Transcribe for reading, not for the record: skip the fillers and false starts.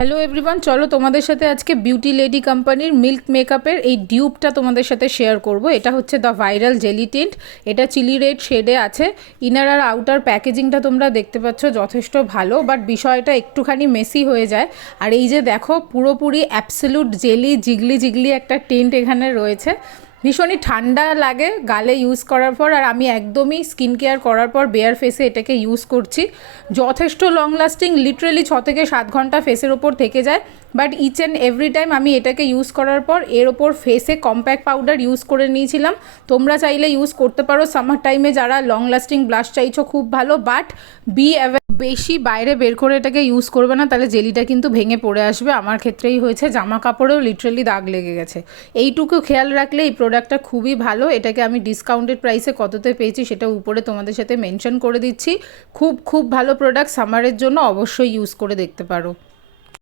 Hello everyone, চলো তোমাদের সাথে আজকে বিউটি লেডি কোম্পানির মিল্ক মেকআপের এই ডিউবটা তোমাদের সাথে শেয়ার করব। এটা হচ্ছে দ্য ভাইরাল জেলি টিন্ট। এটা চিলি রেড শেডে আছে। ইনার আর আউটার প্যাকেজিংটা তোমরা দেখতে পাচ্ছ যথেষ্ট ভালো, বাট বিষয়টা একটুখানি মেসি হয়ে যায়। আর এই যে দেখো, পুরোপুরি অ্যাবসলিউট জেলি জিগলি জিগলি একটা টিন্ট এখানে রয়েছে। ভীষণই ঠান্ডা লাগে গালে ইউজ করার পর, আর আমি একদমই স্কিন কেয়ার করার পর বেয়ার ফেসে এটাকে ইউজ করছি। যথেষ্ট লং লাস্টিং, লিটারেলি 6 থেকে 7 ঘন্টা ফেসের ওপর থেকে যায়। But each and every time আমি এটাকে ইউজ করার পর এর ওপর ফেসে কম্প্যাক্ট পাউডার ইউজ করে নিয়েছিলাম। তোমরা চাইলে ইউজ করতে পারো সামার টাইমে, যারা লং লাস্টিং ব্লাশ চাইছো খুব ভালো। বাট বেশি বাইরে বের করে এটাকে ইউজ করবে না, তাহলে জেলিটা কিন্তু ভেঙে পড়ে আসবে। আমার ক্ষেত্রেই হয়েছে, জামা কাপড়েও লিটারেলি দাগ লেগে গেছে। এইটুকু খেয়াল রাখলে এই প্রোডাক্টটা খুবই ভালো। এটাকে আমি ডিসকাউন্টেড প্রাইসে কততে পেয়েছি সেটা উপরে তোমাদের সাথে মেনশন করে দিচ্ছি। খুব খুব ভালো প্রোডাক্ট, সামারের জন্য অবশ্যই ইউজ করে দেখতে পারো।